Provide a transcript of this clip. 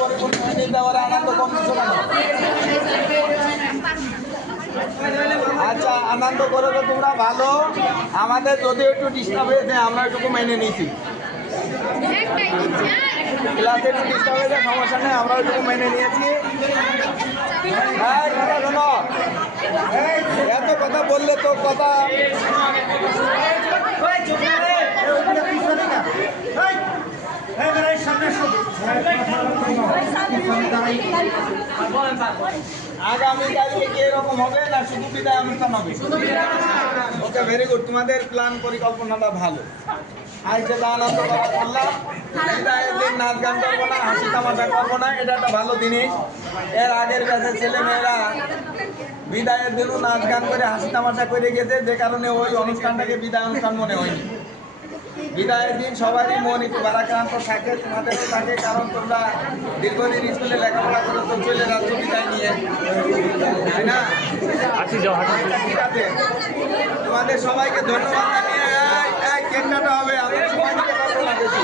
পরিপূর্ণ হয়নি, দেওয়ার আনন্দ কম কিছু না। আচ্ছা, আনন্দ করে তো তোমরা ভালো, আমাদের যদিও একটু ডিস্টার্ব হয়েছে, আমরা একটু মেনে নিয়েছি। ক্লাসে একটু ডিস্টার্ব হয়েছে, সমস্যা নেই, আমরা একটু মেনে নিয়েছি। হ্যাঁ, কথা শোনো, এত কথা বললে তো কথা আগামীকালকে কি এরকম হবে না শুধু বিদায় অনুষ্ঠান হবে? ওকে, ভেরি গুড, তোমাদের প্ল্যান পরিকল্পনাটা ভালো। আজকে তো আনন্দ করলাম, বিদায়ের দিন নাচ গান করবো না, হাসি তামাশা করবো না, এটা একটা ভালো জিনিস। এর আগের ব্যাচের ছেলে মেয়েরা বিদায়ের দিনও নাচ গান করে হাসি তামাশা করে গেছে, যে কারণে ওই অনুষ্ঠানটাকে বিদায় অনুষ্ঠান মনে হয়নি। বিদায়ের দিন সবারই মন একটু ভারাক্রান্ত থাকে, তোমাদেরও থাকে, কারণ তোমরা দীর্ঘদিন স্কুলে লেখাপড়া করে তো চলে যাচ্ছ বিদায় নিয়ে, তাই না? ঠিক আছে, তোমাদের সবাইকে ধন্যবাদ জানিয়ে কেক কাটা হবে। আমি সময় দিতে পারবো না বেশি।